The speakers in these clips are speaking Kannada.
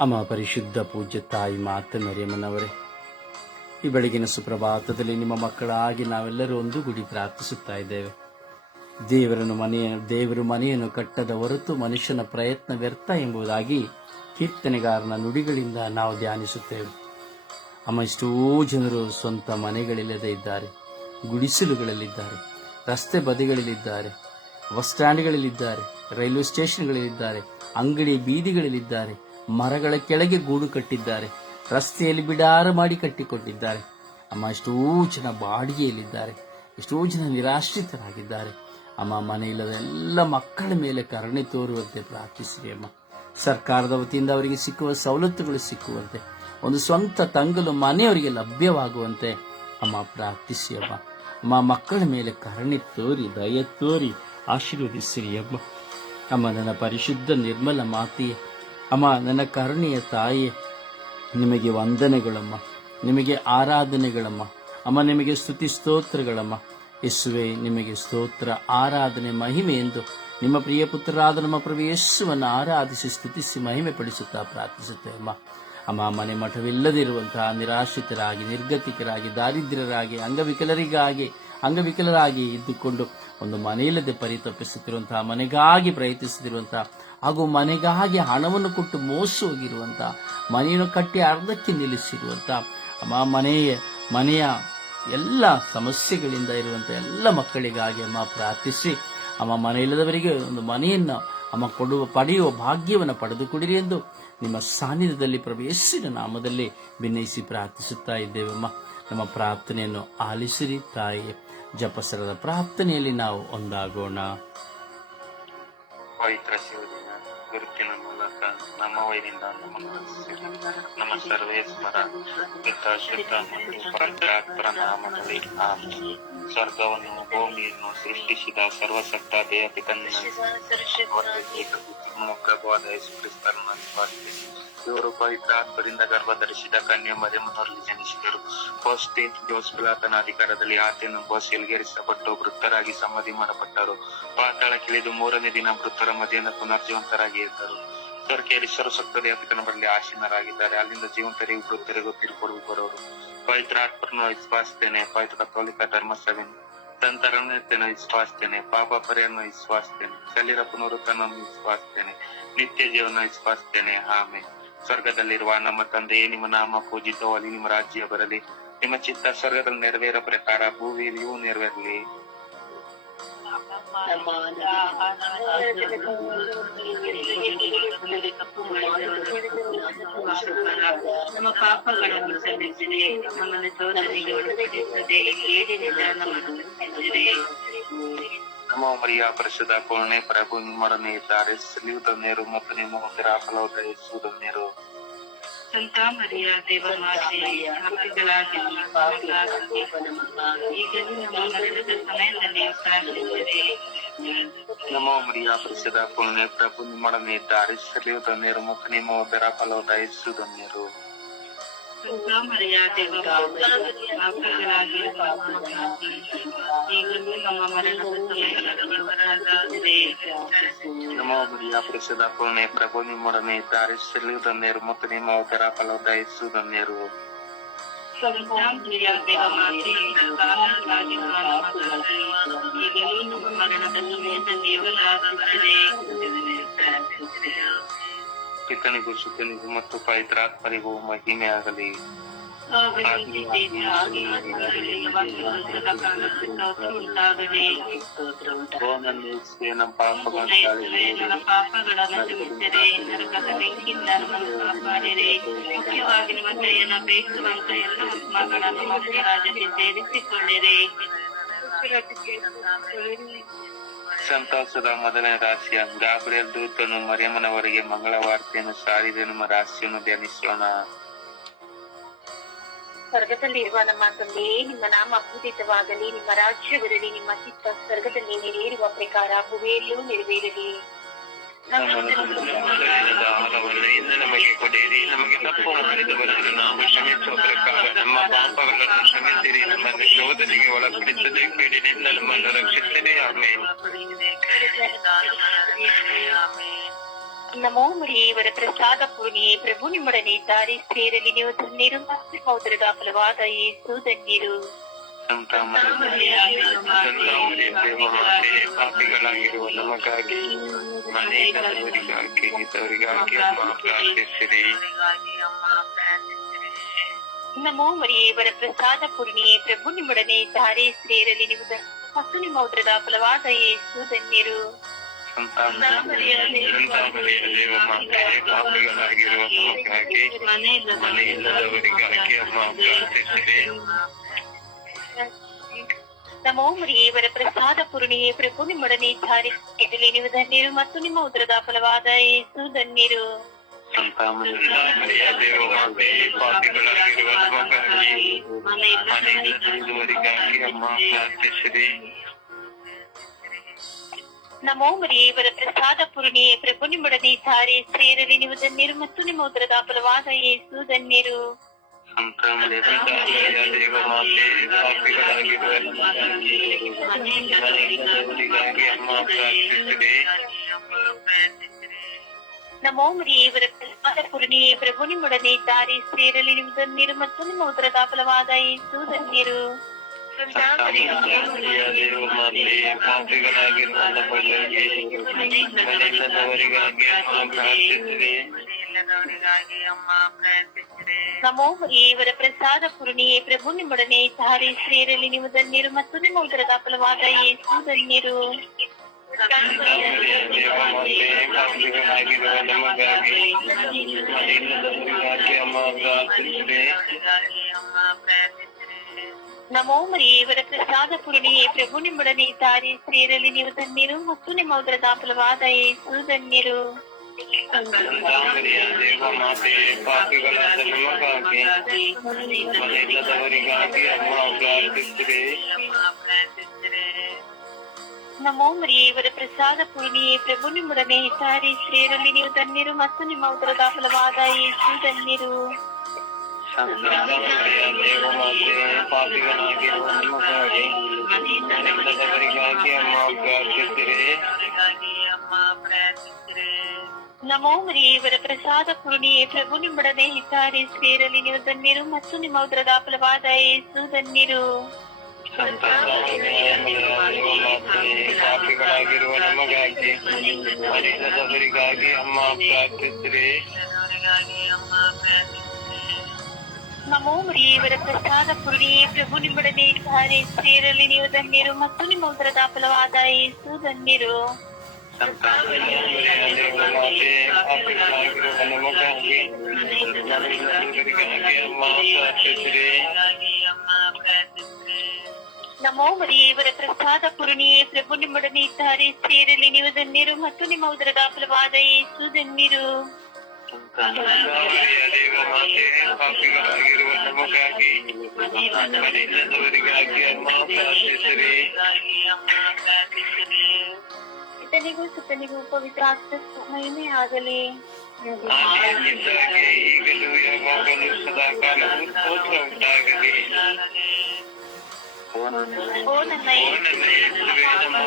ಅಮ್ಮ ಪರಿಶುದ್ಧ ಪೂಜ್ಯ ತಾಯಿ ಮಾತೆ ಮರಿಯಮ್ಮನವರೇ, ಈ ಬೆಳಗಿನ ಸುಪ್ರಭಾತದಲ್ಲಿ ನಿಮ್ಮ ಮಕ್ಕಳಾಗಿ ನಾವೆಲ್ಲರೂ ಒಂದು ಗುಡಿ ಪ್ರಾರ್ಥಿಸುತ್ತಾ ಇದ್ದೇವೆ. ದೇವರನ್ನು ಮನೆಯ, ದೇವರು ಮನೆಯನ್ನು ಕಟ್ಟದ ಹೊರತು ಮನುಷ್ಯನ ಪ್ರಯತ್ನ ವ್ಯರ್ಥ ಎಂಬುದಾಗಿ ಕೀರ್ತನೆಗಾರನ ನುಡಿಗಳಿಂದ ನಾವು ಧ್ಯಾನಿಸುತ್ತೇವೆ. ಅಮ್ಮ, ಎಷ್ಟೋ ಜನರು ಸ್ವಂತ ಮನೆಗಳಿಲ್ಲದೆ ಇದ್ದಾರೆ, ಗುಡಿಸಲುಗಳಲ್ಲಿದ್ದಾರೆ, ರಸ್ತೆ ಬದಿಗಳಲ್ಲಿದ್ದಾರೆ, ಬಸ್ ಸ್ಟ್ಯಾಂಡ್ಗಳಲ್ಲಿದ್ದಾರೆ, ರೈಲ್ವೆ ಸ್ಟೇಷನ್ಗಳಲ್ಲಿದ್ದಾರೆ, ಅಂಗಡಿ ಬೀದಿಗಳಲ್ಲಿದ್ದಾರೆ ಮರಗಳ ಕೆಳಗೆ ಗೂಡು ಕಟ್ಟಿದ್ದಾರೆ. ರಸ್ತೆಯಲ್ಲಿ ಬಿಡಾರ ಮಾಡಿ ಕಟ್ಟಿಕೊಂಡಿದ್ದಾರೆ. ಅಮ್ಮ ಎಷ್ಟೋ ಜನ ಬಾಡಿಗೆಯಲ್ಲಿದ್ದಾರೆ. ಎಷ್ಟೋ ಜನ ನಿರಾಶ್ರಿತರಾಗಿದ್ದಾರೆ. ಅಮ್ಮ, ಮನೆ ಇಲ್ಲದ ಎಲ್ಲ ಮಕ್ಕಳ ಮೇಲೆ ಕರುಣೆ ತೋರುವಂತೆ ಪ್ರಾರ್ಥಿಸಿರಿ ಅಮ್ಮ. ಸರ್ಕಾರದ ವತಿಯಿಂದ ಅವರಿಗೆ ಸಿಕ್ಕುವ ಸವಲತ್ತುಗಳು ಸಿಕ್ಕುವಂತೆ, ಒಂದು ಸ್ವಂತ ತಂಗಲು ಮನೆಯವರಿಗೆ ಲಭ್ಯವಾಗುವಂತೆ ಅಮ್ಮ ಪ್ರಾರ್ಥಿಸಿ ಅಮ್ಮ. ಅಮ್ಮ, ಮಕ್ಕಳ ಮೇಲೆ ಕರುಣೆ ತೋರಿ, ದಯ ತೋರಿ ಆಶೀರ್ವದಿಸಿರಿ ಅಮ್ಮ. ಅಮ್ಮ, ನನ್ನ ಪರಿಶುದ್ಧ ನಿರ್ಮಲ ಮಾತೆಯೇ ಅಮ್ಮ, ನನ್ನ ಕರುಣಿಯ ತಾಯಿ, ನಿಮಗೆ ವಂದನೆಗಳಮ್ಮ, ನಿಮಗೆ ಆರಾಧನೆಗಳಮ್ಮ. ಅಮ್ಮ, ನಿಮಗೆ ಸ್ತುತಿ ಸ್ತೋತ್ರಗಳಮ್ಮ. ಯೇಸುವೆ, ನಿಮಗೆ ಸ್ತೋತ್ರ, ಆರಾಧನೆ, ಮಹಿಮೆ ಎಂದು ನಿಮ್ಮ ಪ್ರಿಯ ಪುತ್ರರಾದ ನಮ್ಮ ಪ್ರಭು ಯೇಸುವನ್ನು ಆರಾಧಿಸಿ, ಸ್ತುತಿಸಿ ಮಹಿಮೆ ಪಡಿಸುತ್ತಾ ಪ್ರಾರ್ಥಿಸುತ್ತೇವೆ ಅಮ್ಮ. ಅಮ್ಮ, ಮನೆ ಮಠವಿಲ್ಲದಿರುವಂತಹ ನಿರಾಶ್ರಿತರಾಗಿ, ನಿರ್ಗತಿಕರಾಗಿ, ದಾರಿದ್ರ್ಯರಾಗಿ, ಅಂಗವಿಕಲರಿಗಾಗಿ, ಅಂಗವಿಕಲರಾಗಿ ಇದ್ದುಕೊಂಡು ಒಂದು ಮನೆಯಿಲ್ಲದೆ ಪರಿತಪಿಸುತ್ತಿರುವಂತಹ, ಮನೆಗಾಗಿ ಪ್ರಯತ್ನಿಸುತ್ತಿರುವಂತಹ ಹಾಗೂ ಮನೆಗಾಗಿ ಹಣವನ್ನು ಕೊಟ್ಟು ಮೋಸ ಹೋಗಿರುವಂತಹ ಮನೆಯನ್ನು ಕಟ್ಟಿ ಅರ್ಧಕ್ಕೆ ನಿಲ್ಲಿಸಿರುವಂಥ ಮನೆಯ ಮನೆಯ ಎಲ್ಲ ಸಮಸ್ಯೆಗಳಿಂದ ಇರುವಂತ ಎಲ್ಲ ಮಕ್ಕಳಿಗಾಗಿ ಅಮ್ಮ ಪ್ರಾರ್ಥಿಸಿ, ಅಮ್ಮ ಮನೆಯಿಲ್ಲದವರಿಗೆ ಒಂದು ಮನೆಯನ್ನು ಅಮ್ಮ ಕೊಡುವ, ಪಡೆಯುವ ಭಾಗ್ಯವನ್ನು ಪಡೆದುಕೊಡಿರಿ ಎಂದು ನಿಮ್ಮ ಸಾನ್ನಿಧ್ಯದಲ್ಲಿ ಯೇಸುವಿನ ನಾಮದಲ್ಲಿ ವಿನಯಿಸಿ ಪ್ರಾರ್ಥಿಸುತ್ತಾ ಇದ್ದೇವಮ್ಮ ನಮ್ಮ ಪ್ರಾರ್ಥನೆಯನ್ನು ಆಲಿಸಿರಿ ತಾಯಿ ಜಪಸರದ ಪ್ರಾರ್ಥನೆಯಲ್ಲಿ ನಾವು ಒಂದಾಗೋಣ. ಗುರುತಿನ ಮೂಲಕ ನಮ್ಮ ವೈರಿಂದ. ನಮ್ಮ ಸರ್ವೇಶ್ವರ ಪಿತ ಶುದ್ಧ ಮತ್ತು ಪವಿತ್ರಾತ್ಮರ ನಾಮದಲ್ಲಿ ಆಮೆ ಸ್ವರ್ಗವನ್ನು, ಭೂಮಿಯನ್ನು ಸೃಷ್ಟಿಸಿದ ಸರ್ವಸತ್ತ ದೇಹ ಪಿತನ್ನು ಪ್ರಭುವಾದ ಯೇಸು ಕ್ರಿಸ್ತರನ್ನು ವಿಶ್ವಾಸಿಸಿ ಇವರು ಪವಿತ್ರಾತ್ಮರಿಂದ ಗರ್ಭ ಧರಿಸಿದ ಕನ್ಯೆ ಮರೆಮನವರಲ್ಲಿ ಜನಿಸಿದರು ಪೌಷ್ಟಿಕ್ ಜೋಸ್ಪಿಲಾತನ ಅಧಿಕಾರದಲ್ಲಿ ಆತನು ಬೋಸೆಲ್ಗೇರಿಸಲ್ಪಟ್ಟು ವೃತ್ತರಾಗಿ ಸಮಾಧಿ ಮಾಡಪಟ್ಟರು ಪಾತಾಳ ಕಿಳಿದು ಮೂರನೇ ದಿನ ಮೃತರ ಮದಿಯನ್ನು ಪುನರ್ಜೀವಂತರಾಗಿ ಇದ್ದರು ಸರ್ಕೇರಿಸರು ಸರ್ವಸಕ್ತ ದೇವಪಿತನ ಬರಲಿ ಆಸೀನರಾಗಿದ್ದಾರೆ. ಅಲ್ಲಿಂದ ಜೀವಂತರಿಗೂ ವೃತ್ತರಿಗೂ ತೀರ್ಪೊಡವು ಬರೋರು. ಪವಿತ್ರಾತ್ಮರನ್ನು ವಿಶ್ವಾಸಿಸ್ತೇನೆ ಪವಿತ್ರ ಕಥೋಲಿಕ ಧರ್ಮಸಭೆಯನ್ನು ತಂತರನ್ನು ವಿಶ್ವಾಸಿಸ್ತೇನೆ ಪಾಪ ಪರೆಯನ್ನು ವಿಶ್ವಾಸಿಸ್ತೇನೆ ಶರೀರ ಪುನರುತ್ಥಾನವನ್ನು ವಿಶ್ವಾಸಿಸ್ತೇನೆ ನಿತ್ಯ ಜೀವನ ವಿಶ್ವಾಸಿಸ್ತೇನೆ ಆಮೇಲೆ ಸ್ವರ್ಗದಲ್ಲಿರುವ ನಮ್ಮ ತಂದೆಯೇ ನಿಮ್ಮ ನಾಮ ಪೂಜಿತವಾಗಲಿ ನಿಮ್ಮ ರಾಜ್ಯ ಬರಲಿ. ನಿಮ್ಮ ಚಿತ್ತ ಸ್ವರ್ಗದಲ್ಲಿ ನೆರವೇರ ಪ್ರಕಾರ ಭೂಮಿಯಲ್ಲಿಯೂ ನೆರವೇರಲಿ. ನಮ್ಮ ಪಾಪಗಳನ್ನು ಸಲ್ಲಿಸಿರಿ. ನಮ್ಮನ್ನು ಶೋಧನೆಗೆ ಒಳಪಡಿಸದೆ ಕೇಡಿನಿಂದ ನಮ್ಮನ್ನು ರಕ್ಷಿಸಿರಿ ನಮ್ಮ ಮರಿಯ ಪರಿಶುದ್ಧ ಕರುಣೆ ಪ್ರಭು ನಿಮ್ಮೊಡನೆ ಇದ್ದಾರೆ ಸಲಿಯುವುದನ್ನೇರು ಮತ್ತು ನಿಮ್ಮ ಉದರ ಫಲವಾದ ಯೇಸುವುದನ್ನೇರು ಸಂತ ಮರಿಯ ದೇವ ಮಾತೆ ಮಕ್ಕಳಾಗಿ ನಮ್ಮ ಪಾಪಗಳಾಗಿ ಈಗಲೂ ನಮ್ಮ ಮರಣದ ಸಮಯದಲ್ಲಿ ಪ್ರಾರ್ಥಿಸಿರಿ. ನಮ್ಮ ಮರಿಯ ಪರಿಶುದ್ಧ ಕರುಣೆ ಪ್ರಭು ನಿಮ್ಮೊಡನೆ ಇದ್ದಾರೆ ಸಲಿಯುವುದನ್ನೇರು ಮತ್ತು ನಿಮ್ಮ ಉದರ ಫಲವಾದ ಯೇಸುವುದನ್ನೇರು ಸಂತ ಮರಿಯ ದೇವ ಮಾತೆ ಮಕ್ಕಳಾಗಿ ಈಗಲೂ ನಮ್ಮ ಮರಣದ ಸಮಯದಲ್ಲಿ ಪ್ರಾರ್ಥಿಸಿರಿ ನಮ್ಮ ಮರಿಯ ಪರಿಶುದ್ಧ ಕರುಣೆ ಪ್ರಭು ನಿಮ್ಮೊಡನೆ ಇದ್ದಾರೆ ಸಲಿಯುವುದನ್ನೇರು ಮತ್ತು ನಿಮ್ಮ ಉದರ ಫಲವಾದ ಯೇಸುವುದನ್ನೇರು ಸಂತಾಂತ್ರಿಯ ದೇವ ಮಾತೆ ಕಾರಣರಾಗಿ ಪಿತನಿಗೂ ಸುತ್ತನಿಗೂ ಮತ್ತು ಪವಿತ್ರಾತ್ಮರಿಗೂ ಮಹಿಮೆ ಆಗಲಿ ಪಾಪಗಳನ್ನು ಕ್ಷಮಿಸಿರಿ ನರಕದ ಬೆಂಕಿಯಿಂದ ನಮ್ಮನ್ನು ಕಾಪಾಡಿರಿ ಮುಖ್ಯವಾಗಿ ನಿಮ್ಮ ದಯೆಯನ್ನು ಬೇಯಿಸುವಂತ ಎಲ್ಲ ಮಕ್ಕಳನ್ನು ರಾಜ್ಯಕ್ಕೆ ಸೇರಿಸಿಕೊಳ್ಳಿರಿ ಸಂತೋಷದ ಮೊದಲನೇ ರಾಶಿಯ ಗಾಬ್ರಿಯಲ್ ದೂತನು ಮರಿಯಮ್ಮನವರಿಗೆ ಮಂಗಳವಾರ್ತೆಯನ್ನು ಸಾರಿದೆ. ನಮ್ಮ ರಾಶಿಯನ್ನು ಧ್ಯಾನಿಸೋಣ. ಸ್ವರ್ಗದಲ್ಲಿರುವ ನಮ್ಮ ತಂದೆಯೇ ನಿಮ್ಮ ನಾಮ ಪೂಜಿತವಾಗಲಿ ನಿಮ್ಮ ರಾಜ್ಯವಿರಲಿ, ನಿಮ್ಮ ಚಿತ್ತ ಸ್ವರ್ಗದಲ್ಲಿ ನೆರವೇರುವ ಪ್ರಕಾರ ಭೂಮಿಯಲ್ಲೂ ನೆರವೇರಲಿ. ಆಹಾರವನ್ನು ನಮಗೆ ಕೊಡಿರಿ ನಮಗೆ ತಪ್ಪು ಮಾಡಿದವರನ್ನು ನಾವು ಕ್ಷಮಿಸುವ ಪ್ರಕಾರ ನಮ್ಮ ಪಾಪಗಳನ್ನು ಕ್ಷಮಿಸಿರಿ ನಮ್ಮನ್ನು ಶೋಧನೆಗೆ ಒಳಪಡಿಸದೆ ಕೇಳಿನಿಂದ ನಮ್ಮನ್ನು ರಕ್ಷಿಸಿರಿ ಆಮೇಲೆ ನಮೋ ಮರಿಯವರ ಪ್ರಸಾದ ಪೂರ್ಣಿಯೇ ಪ್ರಭು ನಿಮ್ಮೊಡನೆ ಇದ್ದಾರೆ ಸೇರಲಿ ನೀವು ಧನ್ಯರು ಮತ್ತು ಸಹೋದರದ ಫಲವಾದ ಯೇಸು ಧನ್ಯರು ಸಂತ ಮರಿಯ ದೇವಮಾತೆ ಪಾಪಿಗಳಾಗಿರುವ ನಮಗಾಗಿ ಮನೆಯವರಿಗಾಗಿ ಇದ್ದವರಿಗಾಗಿ ಅಮ್ಮ ಪ್ರಾರ್ಥಿಸಿರಿ ನಮೋ ಮರಿಯವರ ಪ್ರಸಾದ ಪೂರ್ಣಿಯೇ ಪ್ರಭು ನಿಮ್ಮೊಡನೆ ಧಾರೆ ಸೇರಲಿ ನಿಮ್ಮದ ಮತ್ತು ನಿಮ್ಮ ಉದರದ ಫಲವಾದ ಯೇಸು ಧನ್ಯರು. ಮರಿಯ ಪಾಪಿಗಳಾಗಿರುವ ನಮಗಾಗಿ ಮನೆಯಿಲ್ಲದವರಿಗಾಗಿ ಅಮ್ಮ ಪ್ರಾರ್ಥಿಸಿರಿ ನಮೋ ಮುರಿಯೇವರ ಪ್ರಸಾದ ಪೂರ್ಣಿಯೇ ಪ್ರಭು, ನಿಮ್ಮೊಡನೆ ಸೇರಲಿ ನೀವು ಧನ್ಯರು ಮತ್ತು ನಿಮ್ಮ ಉದರದ ಫಲವಾದ ಏಸು ಧನ್ಯರು. ನಮೋ ಮರಿಯೇವರ ಪ್ರಸಾದ ಪೂರ್ಣಿಯೇ ಪ್ರಭು, ನಿಮ್ಮೊಡನೆ ಧಾರಿ ಸೇರಲಿ ನೀವು ಧನ್ಯರು ಮತ್ತು ನಿಮ್ಮ ಉದರದ ಫಲವಾದ ಏಸು ಧನ್ಯರು. ನಮೋ ಮರಿಯವರ ಪ್ರಸಾದ ಪೂರ್ಣಿಯೇ ಪ್ರಭು ನಿಮ್ಮೊಡನೆ ಇದ್ದಾರೆ ಸೇರಲಿ ನೀವು ಧನ್ಯರು ಮತ್ತು ನಿಮ್ಮ ಉದರದ ಫಲವಾದ ಯೇಸು ಧನ್ಯರು ಸಂತ ಮರಿಯ ದೇವಮಾತೆ ಪಾಪಿಗಳಾಗಿರುವ ನಮಗಾಗಿ ಮನೆಯಿಲ್ಲದವರಿಗಾಗಿ ಅಮ್ಮ ಪ್ರಾರ್ಥಿಸಿರಿ ನಮೋ ಈವರ ಪ್ರಸಾದ ಪೂರ್ಣಿಯೇ ಪ್ರಭು, ನಿಮ್ಮೊಡನೆ ಇದ್ದಾರೆ ಸೇರಲಿ ನಿಮ್ಮ ಧನ್ಯರು ಮತ್ತು ನಿಮ್ಮ ಉದರದ ಫಲವಾದ ಯೇಸು ಧನ್ಯರು ನಮೋ ಮರಿಯವರ ಪ್ರಸಾದ ಪೂರ್ಣಿಯೇ ಪ್ರಭು, ನಿಮ್ಮೊಡನೆ ಇದ್ದಾರೆ ಸೇರಲಿ ನೀವು ಧನ್ಯರು ಮತ್ತು ನಿಮ್ಮ ಉದರದ ಫಲವಾದ ಯೇಸು ಧನ್ಯರು ಸಂತಾಮರಿಯ ದೇವಮಾತೆ ಪಾಪಿಗಳಾದ ನಮಗಾಗಿ ಮನೆಯಿಲ್ಲದವರಿಗಾಗಿ ಅಮ್ಮ ಪ್ರಾರ್ಥಿಸಿರಿ ನಮೋ ಮರಿಯವರ ಪ್ರಸಾದ ಪೂರ್ಣಿಯೇ ಪ್ರಭು ನಿಮ್ಮೊಡನೆ ಇದ್ದಾರೆ ಸೇರಲಿ ನೀವು ಧನ್ಯರು ಮತ್ತು ನಿಮ್ಮ ಉದರದ ಫಲವಾದ ಯೇಸು ಧನ್ಯರು ಸಂತಾಮರಿಯ ದೇವಮಾತೆ ಪಾಪಿಗಳಾಗಿರುವ ನಮಗಾಗಿ ಮನೆಯಿಲ್ಲದವರಿಗಾಗಿ ಅಮ್ಮ ಪ್ರಾರ್ಥಿಸಿರಿ ನಮೋ ಇವರ ಪ್ರಸಾದ ಪೂರ್ಣಿಯೇ, ಪ್ರಭು ನಿಮ್ಮೊಡನೆ ಇದ್ದಾರೆ, ಸೇರಲಿ ನೀವು ಧನ್ಯರು ಮತ್ತು ನಿಮ್ಮ ಉದರದ ಫಲವಾದ ಯೇಸು ಧನ್ಯರು. ಪಾಪಿಗಳಾಗಿರುವ ನಮಗಾಗಿ ಪ್ರಸಾದ ಪೂರ್ಣಿಯೇ, ಪ್ರಭು ನಿಮ್ಮೊಡನೆ ಇದ್ದಾರೆ, ಸೇರಲಿ ನೀವು ಧನ್ಯರು ಮತ್ತು ನಿಮ್ಮ ಉದರದ ಫಲವಾದ ಯೇಸು ಧನ್ಯರು. ನಮೋ ಮರಿಯವರ ಪ್ರಸಾದ ಪೂರ್ಣಿಯೇ ಪ್ರಭು ನಿಮ್ಮೊಡನೆ ಇದ್ದಾರೆ, ಸೇರಲಿ ನೀವು ಧನ್ಯರು ಮತ್ತು ನಿಮ್ಮ ಉದರದ ಫಲವಾದ ಯೇಸು ಧನ್ಯರು ನಮಗಾಗಿ ಮನೆಯಿಲ್ಲದವರಿಗಾಗಿ ಅಮ್ಮ ಪ್ರಾರ್ಥಿಸಿರಿ ಇತನಿಗೂ ಸುತನಿಗೂ ಪವಿತ್ರ ಮಹಿಮೆ ಆಗಲಿ ಆದಿಯಾಗಿದ್ದಾಗೆ ಈಗಲೂ ಯಾವಾಗಲೂ ಸದಾ ಕಾಲವೂ ಸ್ತೋತ್ರ ಉಂಟಾಗಲಿ ಓ ನನ್ನ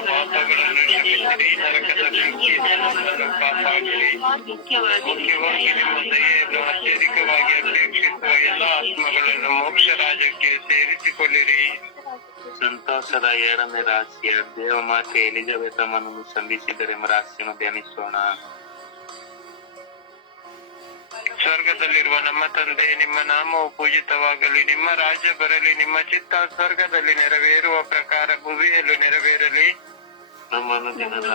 ಪಾಪಗಳನ್ನು ಮುಖ್ಯವಾಗಿ ದಯೆಯನ್ನು ಅತ್ಯಧಿಕವಾಗಿ ಅಪೇಕ್ಷಿಸುವ ಎಲ್ಲ ಆತ್ಮಗಳನ್ನು ಮೋಕ್ಷ ರಾಜ್ಯಕ್ಕೆ ಸೇರಿಸಿಕೊಳ್ಳಿರಿ ಸಂತೋಷದ ಏಳನೇ ರಾಶಿಯ ದೇವಮಾತೆ ಎಲಿಜಬೆತ್ ಸಂಧಿಸಿದರೆ ಸಂಧಿಸಿದರೆಂಬ ರಾಶಿಯನ್ನು ಧ್ಯಾನಿಸೋಣ ಸ್ವರ್ಗದಲ್ಲಿರುವ ನಮ್ಮ ತಂದೆ ನಿಮ್ಮ ನಾಮವು ಪೂಜಿತವಾಗಲಿ ನಿಮ್ಮ ರಾಜ್ಯ ಬರಲಿ ನಿಮ್ಮ ಚಿತ್ತ ಸ್ವರ್ಗದಲ್ಲಿ ನೆರವೇರುವ ಪ್ರಕಾರ ಭುವಿಯಲ್ಲೂ ನೆರವೇರಲಿ. ನಮ್ಮನ್ನು ದಿನದ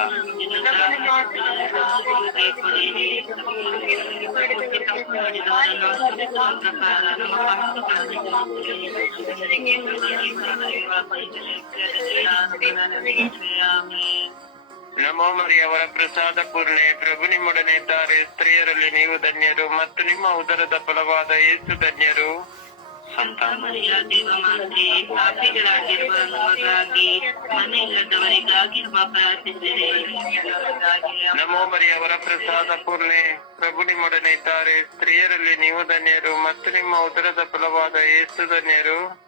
ನಮೋ ಮರಿಯವರ ಪ್ರಸಾದ ಪೂರ್ಣೆ ಪ್ರಭು ನಿಮ್ಮೊಡನೆ ಇದ್ದಾರೆ. ಸ್ತ್ರೀಯರಲ್ಲಿ ನೀವು ಧನ್ಯರು ಮತ್ತು ನಿಮ್ಮ ಉದರದ ಫಲವಾದ ಯೇಸು ಧನ್ಯರು. ದೇವಮಾತೆ ಪಾಪಿಗಳಾಗಿರುವ ನಮಗಾಗಿ ನಮೋ ಮರಿಯವರ ಪ್ರಸಾದ ಪೂರ್ಣೆ ಪ್ರಭು ನಿಮ್ಮೊಡನೆ ಇದ್ದಾರೆ. ಸ್ತ್ರೀಯರಲ್ಲಿ ನೀವು ಧನ್ಯರು ಮತ್ತು ನಿಮ್ಮ ಉದರದ ಫಲವಾದ ಯೇಸು ಧನ್ಯರು.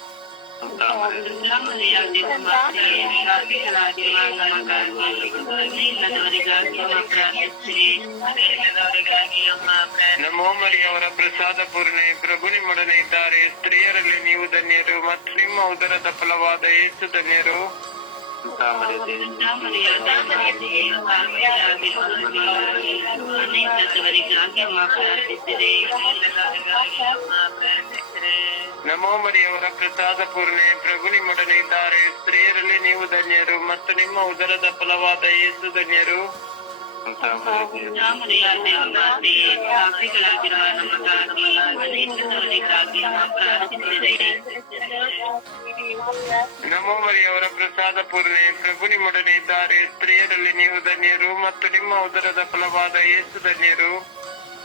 ನಮೋ ಮರಿಯವರ ಪ್ರಸಾದ ಪೂರ್ಣೆ ಪ್ರಭು ನಿಮ್ಮೊಡನೆ ಇದ್ದಾರೆ ಸ್ತ್ರೀಯರಲ್ಲಿ ನೀವು ಧನ್ಯರು ಮತ್ತು ನಿಮ್ಮ ಉದರದ ಫಲವಾದ ಯೇಸು ಧನ್ಯರು ನಮೋ ಮರಿಯವರ ಪ್ರಸಾದ ಪೂರ್ಣೆ, ಪ್ರಭು ನಿಮ್ಮೊಡನೆ ಇದ್ದಾರೆ ಸ್ತ್ರೀಯರಲ್ಲಿ ನೀವು ಧನ್ಯರು ಮತ್ತು ನಿಮ್ಮ ಉದರದ ಫಲವಾದ ಯೇಸು ಧನ್ಯರು. ನಮೋ ಮರಿಯವರ ಪ್ರಸಾದ ಪೂರ್ಣೆ, ಪ್ರಭು ನಿಮ್ಮೊಡನೆ ಇದ್ದಾರೆ ಸ್ತ್ರೀಯರಲ್ಲಿ ನೀವು ಧನ್ಯರು ಮತ್ತು ನಿಮ್ಮ ಉದರದ ಫಲವಾದ ಯೇಸು ಧನ್ಯರು.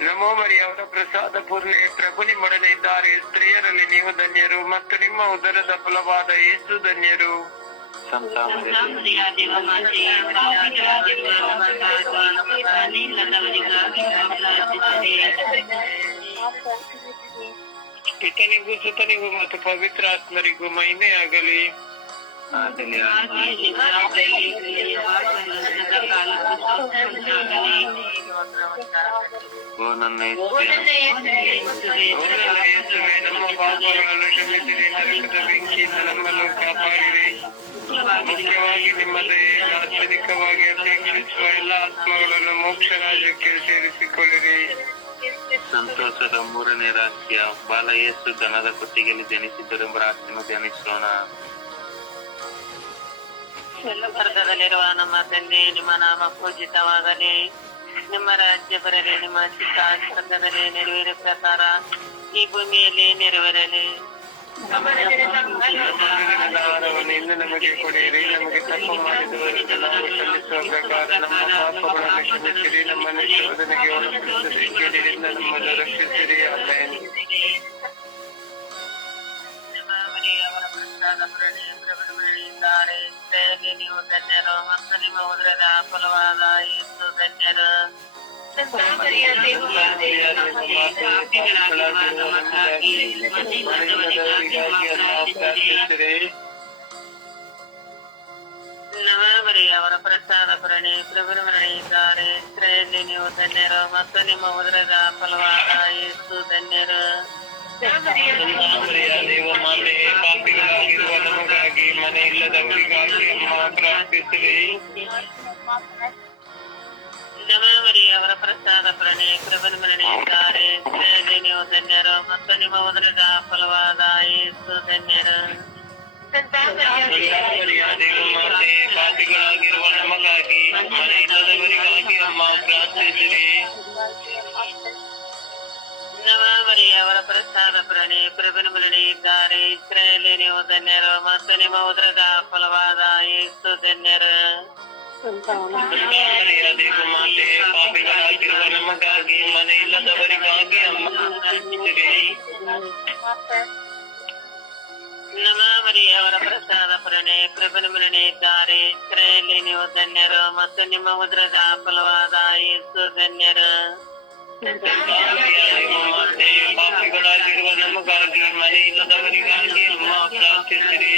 ನಮೋ ಮರಿಯವರ ಪ್ರಸಾದ ಪೂರ್ಣೆ ಪ್ರಭು ನಿಮ್ಮೊಡನೆ ಇದ್ದಾರೆ. ಸ್ತ್ರೀಯರಲ್ಲಿ ನೀವು ಧನ್ಯರು ಮತ್ತು ನಿಮ್ಮ ಉದರದ ಫಲವಾದ ಏಸು ಧನ್ಯರು. ಪಿತನಿಗೂ ಸುತನಿಗೂ ಮತ್ತು ಪವಿತ್ರ ಆತ್ಮರಿಗೂ ಮಹಿಮೆ ಆಗಲಿ ಓ ನನ್ನ ಯೇಸುವೆ, ನಮ್ಮ ಪಾಪಗಳನ್ನು ಕ್ಷಮಿಸಿರಿ ನರಕದ ಬೆಂಕಿಯಿಂದ ನಮ್ಮನ್ನು ಕಾಪಾಡಿರಿ ಮುಖ್ಯವಾಗಿ ನಿಮ್ಮ ದಯೆಯನ್ನು ಅತ್ಯಧಿಕವಾಗಿ ಅಪೇಕ್ಷಿಸುವ ಎಲ್ಲ ಆತ್ಮಗಳನ್ನು ಮೋಕ್ಷ ರಾಜ್ಯಕ್ಕೆ ಸೇರಿಸಿಕೊಳ್ಳಿರಿ ಸಂತೋಷದ ಮೂರನೇ ರಹಸ್ಯ ಬಾಲಯೇಸು ದನದ ಕೊಟ್ಟಿಗೆಯಲ್ಲಿ ಜನಿಸಿದ್ದರೆಂಬ ರಹಸ್ಯವನ್ನು ಧ್ಯಾನಿಸೋಣ. ಸ್ವರ್ಗದಲ್ಲಿರುವ ನಮ್ಮ ತಂದೆ, ನಿಮ್ಮ ನಾಮ ಪೂಜಿತವಾಗಲಿ. ನಿಮ್ಮ ರಾಜ್ಯ ಬರಲಿ, ನಿಮ್ಮ ಚಿತ್ತ ಸ್ವರ್ಗದಲ್ಲಿ ನೆರವೇರುವ ಪ್ರಕಾರ ಈ ಭೂಮಿಯಲ್ಲಿ ನೆರವೇರಲಿ. ಇಂದು ನಮಗೆ ಕೊಡಿರಿ ನಮಗೆ ತಪ್ಪು ಪ್ರಕಾರ ನಮ್ಮ ಪಾಪಗಳನ್ನು ಕ್ಷಮಿಸಿರಿ, ನಮ್ಮನ್ನು ಶೋಧನೆಗೆ ಒಳಪಡಿಸಿರಿ ನಮ್ಮನ್ನು ರಕ್ಷಿಸಿರಿ ಆಮೇಲೆ ನೀವು ಧನ್ಯರು ಮತ್ತು ನಿಮ್ಮ ಉದರದ ಫಲವಾದ ಯೇಸು ಧನ್ಯರು ನವಮರಿ ಅವರ ಪ್ರಸಾದ ಪುರಣಿ ಪ್ರಭುರ ಮರಣಿ ಇದ್ದಾರೆ ಸ್ತ್ರೀಯಲ್ಲಿ ನೀವು ಧನ್ಯರು ಮತ್ತು ನಿಮ್ಮ ಉದರದ ಫಲವಾದ ಯೇಸು ಧನ್ಯರು ನವಮರಿ ಅವರ ಪ್ರಸಾದ ಪ್ರಣಯ ಸ್ತ್ರೀಯಲ್ಲಿ ನೀವು ಧನ್ಯರು ಮತ್ತು ನಿಮ್ಮ ಉದರದ ಫಲವಾದ ಯೇಸು ಧನ್ಯರು. ಪಾಪಿಗಳಾಗಿರುವ ನಮಗಾಗಿ ಮನೆ ಇಲ್ಲದವರಿಗಾಗಿ ಅಮ್ಮ ಪ್ರಾರ್ಥಿಸಿರಿ. ನವಮರಿ ಅವರ ಪ್ರಸಾದ ಪುರಣಿ ಪ್ರಭುರ ಮರಣಿ ಇದ್ದಾರೆ ಇಸ್ರಾಯೇಲಿ ನೀವು ಧನ್ಯರು ಮತ್ತು ನಿಮ್ಮ ಉದರದ ಫಲವಾದ ಯೇಸು ಧನ್ಯರು ಸಂತಾನಮರಿಯ ದೇವ ಮಾತೆ ಪಾಪಿಗಳಾಗಿರುವ ನಮಗಾಗಿ ಮನೆ ಇಲ್ಲದವರಿಗಾಗಿ ಅಮ್ಮ ಪ್ರಾರ್ಥಿಸಿರಿ ನವಮರಿ ಅವರ ಪ್ರಸಾದ ಪುರಣಿ ಪುರಾಣೆ ಪ್ರಭುನಿಮನೇ ಇದ್ದಾರೆ ಸ್ತ್ರೀಯಲ್ಲಿ ನೀವು ಧನ್ಯರು ಮತ್ತು ನಿಮ್ಮ ಉದ್ರದ ಫಲವಾದ ಯೇಸು ಧನ್ಯರು ಪಾಪಿಗಳಾಗಿರುವ ನಮಗಾಗಿ ಮನೆ ಇಲ್ಲದವರಿಗಾಗಿ ಅಮ್ಮ ಪ್ರಾರ್ಥಿಸಿರಿ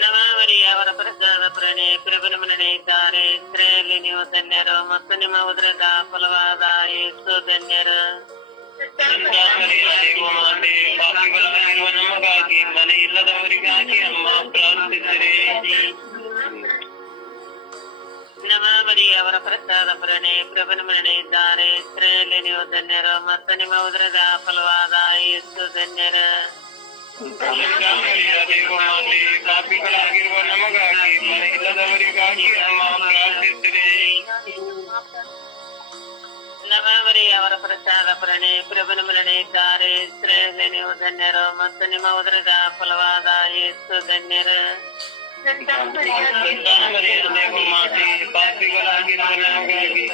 ನವಾವರಿ ಅವರ ಪ್ರಸಾದ ಪುರಾಣೆ ಪ್ರಭುನಿಮನೇ ಇದ್ದಾರೆ ಸ್ತ್ರೀಯಲ್ಲಿ ನೀವು ಧನ್ಯರು ಮತ್ತು ನಿಮ್ಮ ಉದ್ರದ ಫಲವಾದ ಯೇಸು ಧನ್ಯರು ಮಾತೆ ಪಾಪಿಗಳಾಗಿರುವ ನಮಗಾಗಿ ಮನೆ ಇಲ್ಲದವರಿಗಾಗಿ ಅಮ್ಮ ಪ್ರಾರ್ಥಿಸಿರಿ ನವಾವರಿ ಅವರ ಪ್ರಸಾದ ಪುರಾಣೆ ಪ್ರಭುನಿಮನೇ ಇದ್ದಾರೆ ಸ್ತ್ರೀಯಲ್ಲಿ ನೀವು ಧನ್ಯರು ಮತ್ತು ನಿಮ್ಮ ಉದ್ರದ ಫಲವಾದ ಯೇಸು ಧನ್ಯರು ಮಾತೆ ಪಾಪಿಗಳಾಗಿರುವ ನಮಗಾಗಿ ಮನೆ ಇಲ್ಲದವರಿಗಾಗಿ ಅಮ್ಮ ಪ್ರಾರ್ಥಿಸಿರಿ ನವಾವರಿ ಅವರ ಪ್ರಸಾದ ಪುರಾಣೆ ಪ್ರಭುನಿಮನೇ ಇದ್ದಾರೆ ಸ್ತ್ರೀಯಲ್ಲಿ ನೀವು ಧನ್ಯರು ಮತ್ತು ನಿಮ್ಮ ಉದರದ ಫಲವಾದ ಯೇಸು ಧನ್ಯರು ಮಾತೆ ಪಾಪಿಗಳಾಗಿರುವ ನಮಗಾಗಿ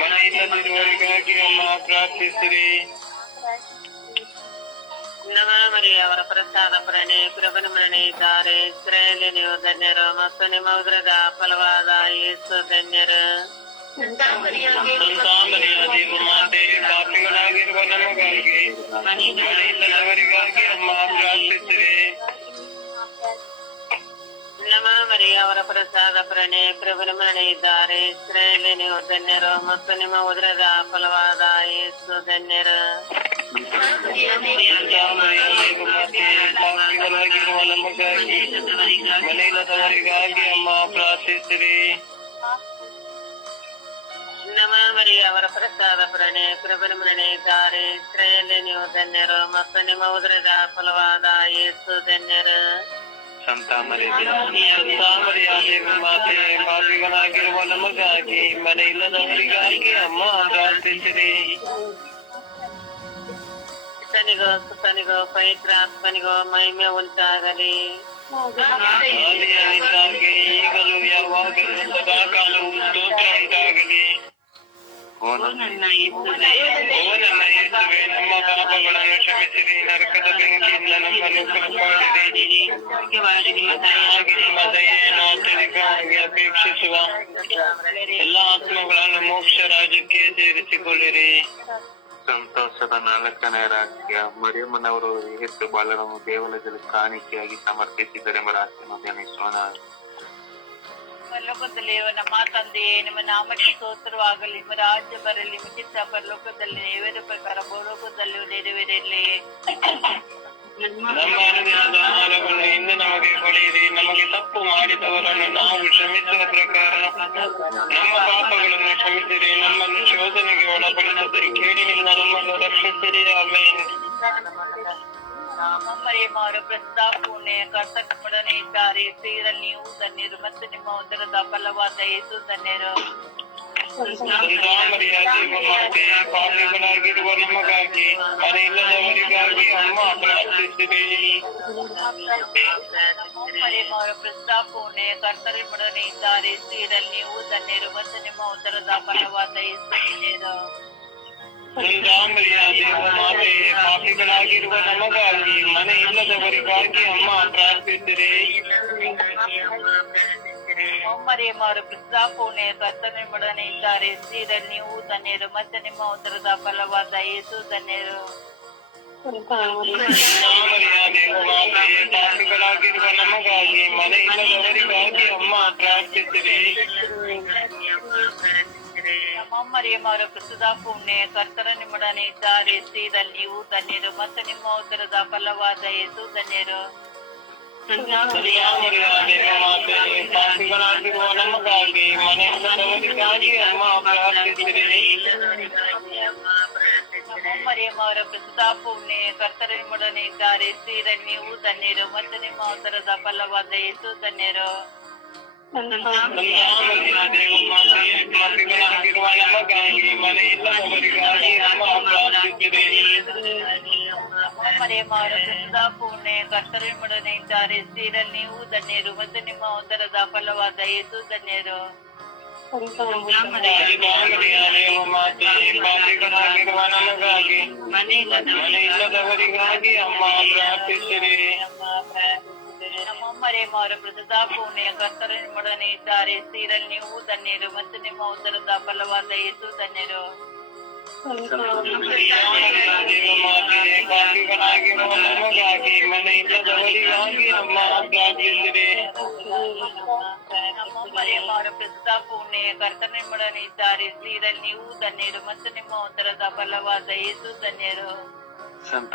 ಮನೆ ಇಲ್ಲದಿರುವವರಿಗಾಗಿ ಅಮ್ಮ ಪ್ರಾರ್ಥಿಸಿರಿ ನವಾವರಿ ಅವರ ಪ್ರಸಾದ ಪುರಾಣೆ ಪ್ರಭುನಿಮನೇ ಇದ್ದಾರೆ ಸ್ತ್ರೀಯಲ್ಲಿ ನೀವು ಧನ್ಯರು ಮತ್ತು ನಿಮ್ಮ ಉದರದ ಫಲವಾದ ಯೇಸು ಧನ್ಯರು ಸಂತಾಮರಿಯ ದೇವ ಮಾತೆ ಪಾಪಿಗಳಾಗಿರುವ ನಮಗಾಗಿ ಮನೆ ಇಲ್ಲದವರಿಗಾಗಿ ಅಮ್ಮ ಪ್ರಾರ್ಥಿಸಿರಿ ನವಾವರಿ ಅವರ ಪ್ರಸಾದ ಪುರಾಣೆ ಪ್ರಭುನಿಮನೇ ಇದ್ದಾರೆ ಸ್ತ್ರೀಯಲ್ಲಿ ನೀವು ಧನ್ಯರು ಮತ್ತು ನಿಮ್ಮ ಉದರದ ಫಲವಾದ ಯೇಸು ಧನ್ಯರು ಸಂತಾಮರಿಯ ದೇವ ಮಾತೆ ಪಾಪಿಗಳಾಗಿರುವ ನಮಗಾಗಿ ಮನೆ ಇಲ್ಲದವರಿಗಾಗಿ ಅಮ್ಮ ಪ್ರಾರ್ಥಿಸಿರಿ ನಮಾಮರಿ ಅವರ ಪ್ರಸಾದ ಪುರಾಣೆ ಪ್ರಭುನಿಮನೇ ಇದ್ದಾರೆ ಸ್ತ್ರೀಯಲ್ಲಿ ನೀವು ಧನ್ಯರು ಮತ್ತು ನಿಮ್ಮ ಉದರದ ಫಲವಾದ ಯೇಸು ಧನ್ಯರು ಸಂತಾಮರಿಯ ಸಂತಾಮರಿಯ ದೇವ ಮಾತೆ ಪಾಪಿಗಳಾಗಿರುವ ನಮಗಾಗಿ ಮನೆ ಇಲ್ಲದವರಿಗಾಗಿ ಅಮ್ಮ ಪ್ರಾರ್ಥಿಸಿರಿ ಸುತನಿಗೋ ಪವಿತ್ರ ಆತ್ಮನಿಗೋ ಮಹಿಮೆ ಉಂಟಾಗಲಿ ಈಗಲೂ ಯಾವಾಗಲೂ ಸದಾಕಾಲವು ಸ್ತೋತ್ರ ಉಂಟಾಗಲಿ. ಓ ನನ್ನ ಯೇಸುವೇ, ನಮ್ಮ ಪಾಪಗಳನ್ನು ಕ್ಷಮಿಸಿರಿ. ನರಕದ ಬೆಂಕಿಯಿಂದ ನಮ್ಮನ್ನು ಕಾಪಾಡಿರಿ ಮುಖ್ಯವಾಗಿ ನಿಮ್ಮ ಹಾಗೆ ನಿಮ್ಮ ದಯೆಯನ್ನು ಅತ್ಯಧಿಕವಾಗಿ ಅಪೇಕ್ಷಿಸುವ ಎಲ್ಲ ಆತ್ಮಗಳನ್ನು ಮೋಕ್ಷ ರಾಜ್ಯಕ್ಕೆ ಸೇರಿಸಿಕೊಳ್ಳಿರಿ. ಸಂತೋಷದ ನಾಲ್ಕನೇ ರಾಜ್ಯ ಮರಿಯಮ್ಮನವರು ಹೆತ್ತು ಬಾಲರನ್ನು ದೇವಾಲಯದಲ್ಲಿ ಕಾಣಿಕೆಯಾಗಿ ಸಮರ್ಪಿಸಿದರೆಂಬ ರಾಜ್ಯವನ್ನು ಧ್ಯಾನಿಸೋಣ ಪರಲೋಕದಲ್ಲಿ ನಮ್ಮ ತಂದೆಯೇ, ನಿಮ್ಮ ನಾಮಕ್ಕೆ ಸ್ತೋತ್ರವಾಗಲಿ, ನಿಮ್ಮ ರಾಜ್ಯ ಬರಲಿ, ನಿಮ್ಮ ಚಿತ್ತ ಪರಲೋಕದಲ್ಲಿ ನೆರವೇರ ಪ್ರಕಾರ ಭೂಲೋಕದಲ್ಲೂ ನೆರವೇರಲಿ ಇಂದು ನಮಗೆ ಕೊಡಿರಿ. ನಮಗೆ ತಪ್ಪು ಮಾಡಿದವರನ್ನು ನಾವು ಕ್ಷಮಿಸುವ ಪ್ರಕಾರ ನಮ್ಮ ಪಾಪಗಳನ್ನು ಕ್ಷಮಿಸಿರಿ. ನಮ್ಮನ್ನು ಶೋಧನೆಗೆ ಒಳಪಡಿಸದೆ ಕೇಡಿನಿಂದ ನಮ್ಮನ್ನು ರಕ್ಷಿಸಿರಿ. ಆಮೇಲೆ ಮಮ್ಮರಿಯಮ್ಮವರ ಪ್ರಸ್ತಾಪನೆ ಕರ್ತನೊಡನೆ ಇದ್ದಾರೆ ಸ್ತ್ರೀಯರಲ್ಲಿ ನೀವು ಧನ್ಯರು ಮತ್ತು ನಿಮ್ಮ ಉದರದ ಫಲವಾದ ಯೇಸು ಧನ್ಯರು ಸಂತಾಮರಿಯ ಮಾತೆ ಪಾಪಿಗಳಾಗಿರುವ ನಮಗಾಗಿ ಮನೆ ಇಲ್ಲದವರಿಗಾಗಿ ಅಮ್ಮ ಪ್ರಾರ್ಥಿಸಿರಿ ಮಮ್ಮರಿಯಮ್ಮವರ ಪ್ರಸ್ತಾಪನೆ ಕರ್ತನೊಡನೆ ಇದ್ದಾರೆ ಸ್ತ್ರೀಯರಲ್ಲಿ ನೀವು ಧನ್ಯರು ಮತ್ತು ನಿಮ್ಮ ಉದರದ ಫಲವಾದ ಯೇಸು ಧನ್ಯರು ಸಂತಾಮರಿಯ ಮಾತೆ ಪಾಪಿಗಳಾಗಿರುವ ನಮಗಾಗಿ ಮನೆ ಇಲ್ಲದವರಿಗಾಗಿ ಅಮ್ಮ ಪ್ರಾರ್ಥಿಸಿರಿ ಮಮ್ಮರಿಯಮ್ಮವರ ಪ್ರಸ್ತಾಪನೆ ಕರ್ತನೊಡನೆ ಇದ್ದಾರೆ ಸ್ತ್ರೀಯರಲ್ಲಿ ನೀವು ಧನ್ಯರು ಮತ್ತು ನಿಮ್ಮ ಉದರದ ಫಲವಾದ ಯೇಸು ಧನ್ಯರು ಸಂತಾಮರಿಯ ಮಾತೆ ಪಾಪಿಗಳಾಗಿರುವ ನಮಗಾಗಿ ಮನೆ ಇಲ್ಲದವರಿಗಾಗಿ ಅಮ್ಮ ಪ್ರಾರ್ಥಿಸಿರಿ ಮಮ್ಮರಿಯಮ್ಮವರ ಪ್ರಸ್ತುತ ಪುಣ್ಯ ಕರ್ತರ ನಿಮ್ಮೊಡನೆ ಇದ್ದಾರೆ. ಸ್ತ್ರೀಯಲ್ಲಿ ನೀವು ಧನ್ಯರು ಮತ್ತು ನಿಮ್ಮ ಉದರದ ಫಲವಾದ ಯೇಸು ಧನ್ಯರು. ನಮಗಾಗಿ ಮನೆ ಪುಣ್ಯ ಕರ್ತರ ನಿಮ್ಮೊಡನೆ ಇದ್ದಾರೆ. ಸ್ತ್ರೀಯಲ್ಲಿ ನೀವು ಧನ್ಯರು ಮತ್ತು ನಿಮ್ಮ ಉದರದ ಫಲವಾದ ಯೇಸು ಧನ್ಯರು. ಸಂತಾಮರಿಯ ಮಾತೆ ಪಾಪಿಗಳಾಗಿರುವ ನಮಗಾಗಿ ಮನೆ ಇಲ್ಲದವರಿಗಾಗಿ ಅಮ್ಮ ಪ್ರಾರ್ಥಿಸಿರಿ ಮಮ್ಮರಿಯಮ್ಮವರ ಪ್ರಸ್ತುತ ಪುಣ್ಯ ಕರ್ತರ ನಿಮ್ಮೊಡನೆ ಇದ್ದಾರೆ ಸ್ತ್ರೀಯಲ್ಲಿ ನೀವು ಧನ್ಯರು ಮತ್ತು ನಿಮ್ಮ ಉದರದ ಫಲವಾದ ಯೇಸು ಧನ್ಯರು ಪಾಪಿಗಳಾಗಿರುವ ನಮಗಾಗಿ ಮನೆಯಿಲ್ಲದವರಿಗಾಗಿ ಅಮ್ಮ ಪ್ರಾರ್ಥಿಸಿರಿ ನಮ್ಮ ಮರಿಯಮ್ಮರ ಪ್ರಸಿದ್ಧ ಪುಣ್ಯ ಕರ್ತರ ನಿಮ್ಮೊಡನೆ ಇದ್ದಾರೆ ಸ್ತ್ರೀರಲ್ಲಿ ನೀವು ಧನ್ಯರು ಮತ್ತು ನಿಮ್ಮ ಉದರದ ಫಲವಾದ ಯೇಸು ಧನ್ಯರು ದೇವಮಾತೆ ಪಾಪಿಗಳಾಗಿರುವ ನಮಗಾಗಿ ಮನೆಯಿಲ್ಲದವರಿಗಾಗಿ ಅಮ್ಮ ಪ್ರಾರ್ಥಿಸಿರಿ ನಮ್ಮ ಮರಿಯಮ್ಮರ ಪ್ರಸಿದ್ಧ ಪುಣ್ಯ ಕರ್ತರ ನಿಮ್ಮೊಡನೆ ಇದ್ದಾರೆ ಸ್ತ್ರೀರಲ್ಲಿ ನೀವು ಧನ್ಯರು ಮತ್ತು ನಿಮ್ಮ ಉದರದ ಫಲವಾದ ಯೇಸು ಧನ್ಯರು ಸಂತ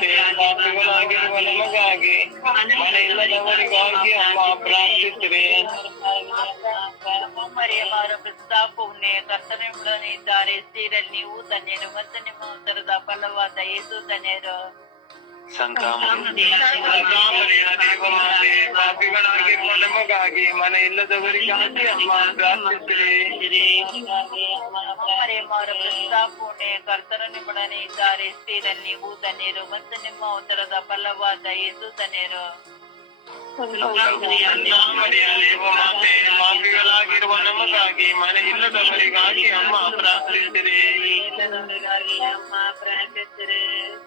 ದೇವಮಾತೆ ಪಾಪಿಗಳಾಗಿರುವ ನಮಗಾಗಿ ಮನೆಯಿಲ್ಲದವರಿಗಾಗಿ ಅಮ್ಮ ಪ್ರಾರ್ಥಿಸಿರಿ ನಮ್ಮ ಮರಿಯಮ್ಮರ ಪ್ರಸಿದ್ಧ ಪುಣ್ಯ ಕರ್ತರ ನಿಮ್ಮೊಡನೆ ಇದ್ದಾರೆ ಸ್ತ್ರೀರಲ್ಲಿ ನೀವು ಧನ್ಯರು ಮತ್ತು ನಿಮ್ಮ ಉದರದ ಫಲವಾದ ಯೇಸು ಧನ್ಯರು ಸಂತ ದೇವಮಾತೆ ಪಾಪಿಗಳಾಗಿರುವ ನಮಗಾಗಿ ಮನೆಯಿಲ್ಲದವರಿಗಾಗಿ ಅಮ್ಮ ಪ್ರಾರ್ಥಿಸಿರಿ ಪುಣ್ಯ ಕರ್ತರ ನಿಮ್ಮೊಡನೆ ಇದ್ದಾರೆ. ಸ್ತ್ರೀರಲ್ಲಿ ನೀವು ಧನ್ಯರು ಮತ್ತು ನಿಮ್ಮ ಉತ್ತರದ ಫಲವಾದ ಯೇಸು ಧನ್ಯರು ದೇವಮಾತೆ ಮಾರ್ಗಗಳಾಗಿರುವ ನಮಗಾಗಿ ಮನೆ ಇಲ್ಲದವರಿಗಾಗಿ ಅಮ್ಮ ಪ್ರಾರ್ಥಿಸಿರಿ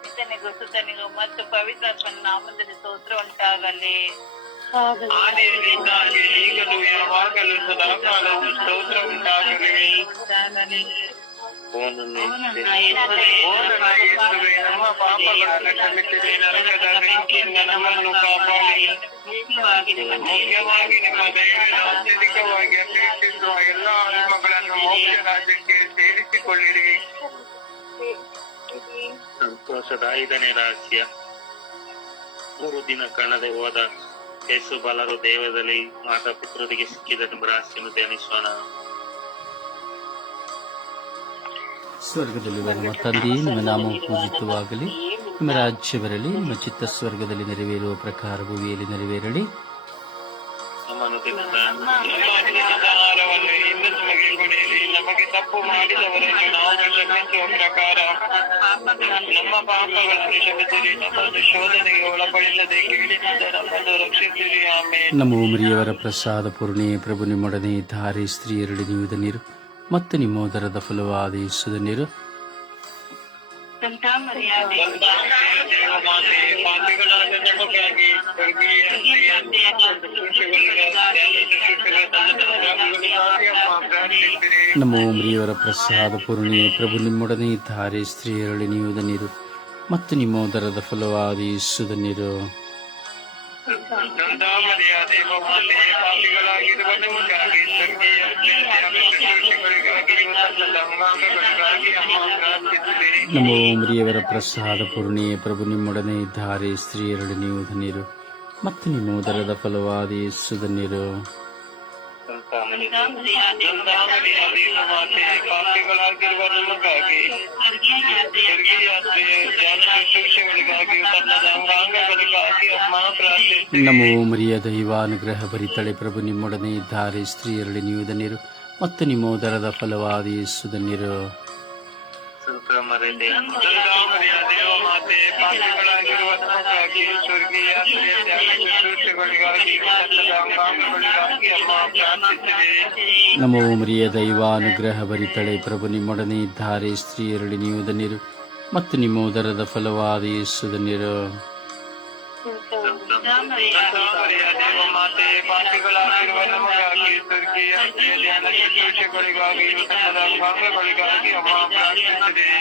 ಪಿತನಿಗೂ ಸುತನಿಗೂ ಮತ್ತು ಪವಿತ್ರ ನಾಮದಲ್ಲಿ ಸ್ತೋತ್ರ ಉಂಟಾಗಲಿ ಈಗಲೂ ಯಾವಾಗಲೂ ಸದಾಕಾಲವು ಸ್ತೋತ್ರ ಉಂಟಾಗಲಿ ನಮ್ಮ ಪಾಪಗಳನ್ನು ಕ್ಷಮಿಸಿರಿ ನರಕದ ಬೆಂಕಿಯಿಂದ ನಮ್ಮನ್ನು ಕಾಪಾಡಿ. ಮುಖ್ಯವಾಗಿ ನಿಮ್ಮ ಅತ್ಯಧಿಕವಾಗಿ ಅಪೇಕ್ಷಿಸುವ ಎಲ್ಲಾ ಆತ್ಮಗಳನ್ನು ಮೋಕ್ಷ ರಾಜ್ಯಕ್ಕೆ ಸೇರಿಸಿಕೊಳ್ಳಿರಿ. ಸಂತೋಷದ ಐದನೇ ರಹಸ್ಯ. ಮೂರು ದಿನ ಕಾಣದೆ ಹೋದ ಯೇಸು ಬಲರು ದೇವದಲ್ಲಿ ಮಾತಾ ಪಿತೃರಿಗೆ ಸಿಕ್ಕಿದ ರಹಸ್ಯವನ್ನು ಧ್ಯಾನಿಸೋಣ. ಸ್ವರ್ಗದಲ್ಲಿ ಬರುವ ತಂದೆಯೇ ನಿಮ್ಮ ನಾಮವು ಪೂಜಿತವಾಗಲಿ. ನಿಮ್ಮ ರಾಜ್ಯ ಬರಲಿ ನಿಮ್ಮ ಚಿತ್ತ ಸ್ವರ್ಗದಲ್ಲಿ ನೆರವೇರುವ ಪ್ರಕಾರ ಭೂಮಿಯಲ್ಲಿ ನೆರವೇರಲಿ. ನಮಗೆ ತಪ್ಪು ಮಾಡಿದವರನ್ನು ನಾವು ಕ್ಷಮಿಸುವ ಪ್ರಕಾರ. ನಮ್ಮ ಪಾಪಗಳನ್ನು ಕ್ಷಮಿಸಿರಿ ನಮ್ಮನ್ನು ಶೋಧನೆಗೆ ಒಳಪಡಿಸದೆ ನಮ್ಮನ್ನು ರಕ್ಷಿಸಿರಿ. ಆಮೇಲೆ ನಮ್ಮ ಉಮರಿಯವರ ಪ್ರಸಾದ ಪೂರ್ಣೆ ಪ್ರಭು ನಿಮ್ಮೊಡನೆ ಧಾರೆ ಸ್ತ್ರೀಯರಡಿ ನೀವು ಧನ್ಯರು ಮತ್ತು ನಿಮ್ಮ ದರದ ಫಲವಾದ ಯೇಸುದ ನೀರು. ನಮ್ಮ ಉಮರಿಯವರ ಪ್ರಸಾದ ಪೂರ್ಣಿ, ಪ್ರಭು ನಿಮ್ಮೊಡನೆ ಇದ್ದಾರೆ ಸ್ತ್ರೀಯರಳಿ ನೀವು ನೀರು. ಮತ್ತು ನಿಮ್ಮ ಉದರದ ಫಲವಾದ ಯೇಸುದ ನಮ್ಮ ಉಮರಿಯವರ ಪ್ರಸಾದ ಪೂರ್ಣೇ ಪ್ರಭು, ನಿಮ್ಮೊಡನೆ ಇದ್ದಾರೆ ಸ್ತ್ರೀಯರಡಿ ನೀವು ಧನ್ಯರು. ಮತ್ತು ನಿಮ್ಮ ಉದರದ ಫಲವಾದ ಯೇಸುದ ನಮೋ ಮರಿಯ ದೈವಾನುಗ್ರಹ ಭರಿತಳೆ ಪ್ರಭು ನಿಮ್ಮೊಡನೆ ಇದ್ದಾರೆ ಸ್ತ್ರೀಯರಲ್ಲಿ ನೀವು ಧನ್ಯರು. ಮತ್ತು ನಿಮ್ಮ ಉದರದ ಫಲವಾದ ಪಾಪಿಗಳಾಗಿರುವ ನಮಗಾಗಿ ಸ್ವರ್ಗೀಯ ಅಮ್ಮ ಪ್ರಾರ್ಥಿಸಿರಿ ನಮೋ ಮರಿಯ ದೈವಾನುಗ್ರಹ ಭರಿತಳೆ ಪ್ರಭು ನಿಮ್ಮೊಡನೆ ಇದ್ದಾರೆ ಸ್ತ್ರೀಯರಳಿ ನೀವು ಧನ್ಯರು ಮತ್ತು ನಿಮ್ಮ ಉದರದ ಫಲವಾದ ಯೇಸು ಧನ್ಯರು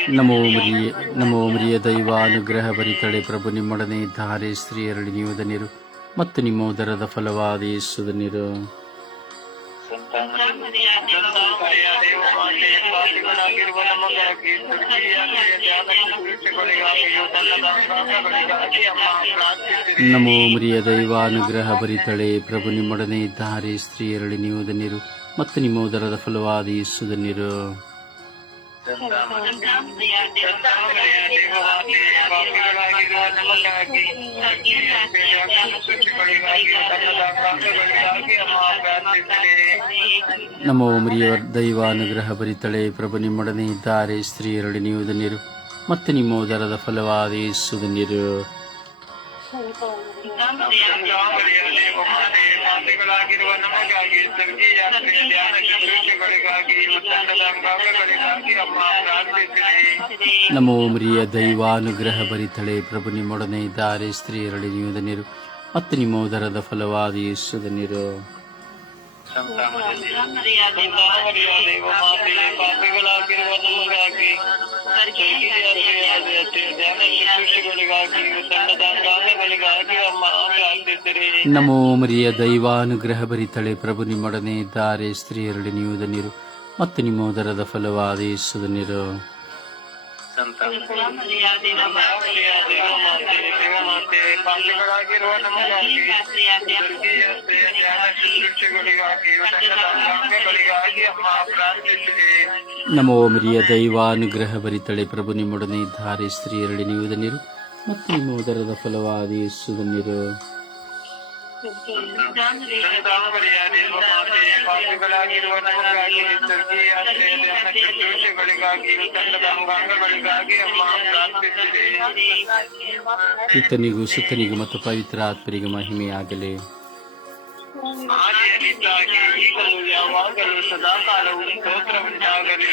ನಮೋ ಮರಿಯ ನಮೋ ಮರಿಯ ದೈವಾನುಗ್ರಹ ಬರಿತಳೆ ಪ್ರಭು, ನಿಮ್ಮೊಡನೆ ಇದ್ದಾರೆ ಸ್ತ್ರೀಯರಳಿ ನೀವುದನಿರು ಮತ್ತು ನಿಮ್ಮ ಉದರದ ಫಲವಾದ ಯೇಸುದನಿರು ನಮೋ ಮರಿಯ ದೈವಾನುಗ್ರಹ ಬರಿತಳೆ ಪ್ರಭು, ನಿಮ್ಮೊಡನೆ ಇದ್ದಾರೆ ಸ್ತ್ರೀಯರಳಿ ನೀವುದನಿರು ಮತ್ತು ನಿಮ್ಮ ಉದರದ ಫಲವಾದ ಯೇಸು ನಮ್ಮ ಸಂತಾಮನೆಯ ದೇವಮಾತೆ ಪಾಪಿಗಳಾಗಿರುವ ನಮಗಾಗಿ ಸ್ವರ್ಗೀಯ ಧ್ಯಾನ ಶುಶ್ರೂಷೆಗಳಿಗಾಗಿಯೂ ತನ್ನ ಅಂಗಾಂಗಗಳಿಗಾಗಿ ಅಮ್ಮ ಪ್ರಾರ್ಥಿಸಿರಿ ನಮೋ ಮರಿಯ ದೈವಾನುಗ್ರಹ ಭರಿತಳೆ ಪ್ರಭು ನಿಮ್ಮೊಡನೆ ಇದ್ದಾರೆ. ಸ್ತ್ರೀಯರಡಿ ನೀವು ಧನ್ಯರು ಮತ್ತು ನಿಮ್ಮ ಉದರದ ಫಲವಾದ ಯೇಸು ನಮೋ ಮರಿಯ ದೈವಾನುಗ್ರಹ ಭರಿತಳೆ ಪ್ರಭು ನಿಮ್ಮೊಡನೆ ಇದ್ದಾರೆ ಸ್ತ್ರೀಯರಲ್ಲಿ ನೀವುದ ನೀರು ಮತ್ತು ನಿಮ್ಮ ಉದರದ ಫಲವಾದ ಯಶದ ನೀರು ನಮೋ ಮರಿಯ ದೈವಾನುಗ್ರಹ ಭರಿತಳೆ ಪ್ರಭು ನಿಮ್ಮೊಡನೆ ಇದ್ದಾರೆ ಸ್ತ್ರೀಯರಲ್ಲಿ ನೀವು ಧನ್ಯರು ಮತ್ತು ನಿಮ್ಮ ಉದರದ ಫಲವಾದ ಯೇಸು ಧನ್ಯರು ದೇವಮಾತೆ ಪಾಪಿಗಳಾಗಿರುವ ನಮಗಾಗಿ ಸ್ವರ್ಗೀಯ ಧ್ಯಾನ ಶುಶ್ರೂಷೆಗಳಿಗಾಗಿ ಉತ್ತಮದ ಅಂಗಾಂಗಗಳಿಗಾಗಿ ಅಮ್ಮ ಪ್ರಾರ್ಥಿಸಿರಿ ನಮೋ ಮರಿಯ ದೈವಾನುಗ್ರಹ ಬರಿತಳೆ ಪ್ರಭು, ನಿಮ್ಮೊಡನೆ ಇದ್ದಾರೆ ಸ್ತ್ರೀಯರಡಿ ನೀವು ಧನ್ಯರು ಮತ್ತು ನಿಮ್ಮ ಉದರದ ಫಲವಾದ ಯೇಸು ಪಿತನಿಗೂ ಸುತ್ತನಿಗೂ ಮತ್ತು ಪವಿತ್ರ ಆತ್ಮರಿಗೂ ಮಹಿಮೆಯಾಗಲಿ ಆದಿಯಲ್ಲಿದ್ದಾಗಿ ಈಗಲೂ ಯಾವಾಗಲೂ ಸದಾಕಾಲವು ಸ್ತೋತ್ರ ಉಂಟಾಗಲಿ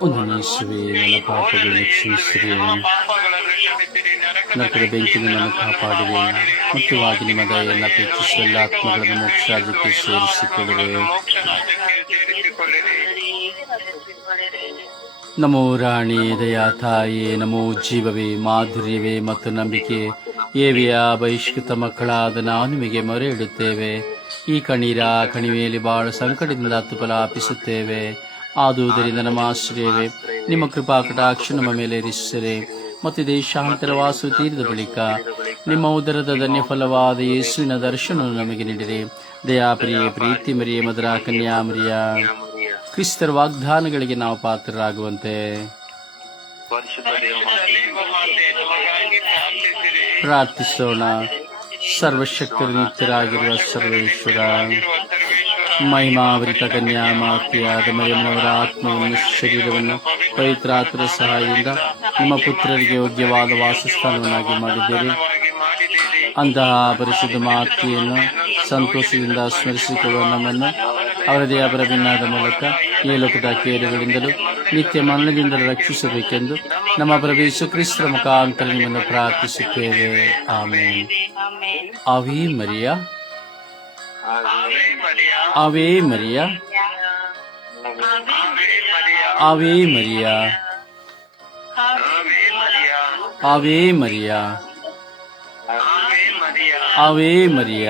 ಒಂದನೇಶ್ವೇ ನನ್ನ ಪಾಪಗಳನ್ನು ಕ್ಷಮಿಸಿರಿ ಪಾಪಗಳನ್ನು ಕ್ಷಮಿಸಿರಿ ನರಕದ ಬೆಂಕಿಯಿಂದ ಕಾಪಾಡುವೆ ಮುಖ್ಯವಾಗಿ ನಿಮ್ಮ ದಯೆಯನ್ನು ಅಪೇಕ್ಷಿಸುವ ಎಲ್ಲ ಆತ್ಮಗಳನ್ನು ಮೋಕ್ಷಾಜ್ಯಕ್ಕೆ ಸೇರಿಸಿಕೊಳ್ಳುವೆ ನಮೋ ರಾಣಿ ದಯಾ ತಾಯೇ, ನಮೋ ಜೀವವೇ, ಮಾಧುರ್ಯವೇ ಮತ್ತು ನಂಬಿಕೆ. ಏವಿಯ ಬಹಿಷ್ಕೃತ ಮಕ್ಕಳಾದ ನಾವು ನಿಮಗೆ ಮೊರೆ ಇಡುತ್ತೇವೆ ಈ ಕಣೀರ ಕಣಿವೆಯಲ್ಲಿ ಬಹಳ ಸಂಕಟದಿಂದ ತುಪಲಾಪಿಸುತ್ತೇವೆ ಆದುದರಿಂದ ನಮ್ಮ ಆಶ್ರಯವೇ, ನಿಮ್ಮ ಕೃಪಾ ಕಟಾಕ್ಷ ನಮ್ಮ ಮೇಲೆ ಇರಿಸಿರೆ ಮತ್ತು ದೇಶಾಂತರ ವಾಸು ತೀರಿದ ಬಳಿಕ ನಿಮ್ಮ ಉದರದ ಧನ್ಯಫಲವಾದ ಯೇಸುವಿನ ದರ್ಶನ ನಮಗೆ ನೀಡಿದೆ ದಯಾಪ್ರಿಯ, ಪ್ರೀತಿ ಮರಿಯ, ಮಧುರ ಕನ್ಯಾ ಮರಿಯ, ಕ್ರಿಸ್ತರ ವಾಗ್ದಾನಗಳಿಗೆ ನಾವು ಪಾತ್ರರಾಗುವಂತೆ. ಪ್ರಾರ್ಥಿಸೋಣ. ಸರ್ವಶಕ್ತಿ ನಿತ್ಯರಾಗಿರುವ ಸರ್ವೇಶ್ವರ. ಮಹಿಮಾವೃತ ಕನ್ಯಾ ಮಾತೆಯಾದ ಮರಿಯಮ್ಮನವರ ಆತ್ಮವನ್ನು ಶರೀರವನ್ನು ಪವಿತ್ರಾತ್ರ ಸಹಾಯದಿಂದ ನಿಮ್ಮ ಪುತ್ರರಿಗೆ ಯೋಗ್ಯವಾದ ವಾಸಸ್ಥಾನವನ್ನಾಗಿ ಮಾಡಿದ್ದೀರಿ. ಅಂತಹ ಪರಿಶುದ್ಧ ಮಾತೆಯನ್ನು ಸಂತೋಷದಿಂದ ಸ್ಮರಿಸಿಕೊಳ್ಳುವ ನಮ್ಮನ್ನು ಅವರ ದೇವರ ಭಿನ್ನಾದ ಮೂಲಕ ಈ ಲೋಕದ ಕೇಡುಗಳಿಂದಲೂ ನಿತ್ಯ ಮರಣದಿಂದಲೂ ರಕ್ಷಿಸಬೇಕೆಂದು ನಮ್ಮ ಪ್ರವೇಶ ಕ್ರಿಸ್ತರ ಮುಖಾಂತರ ನಿಮ್ಮನ್ನು ಪ್ರಾರ್ಥಿಸುತ್ತೇವೆ. ಆಮೇಲೆ ಅವೇ ಮರಿಯ. ಅವೇ ಮರಿಯ. ಅವೇ ಮರಿಯ. ಅವೇ ಮರಿಯ ಅವೇ ಮರಿಯ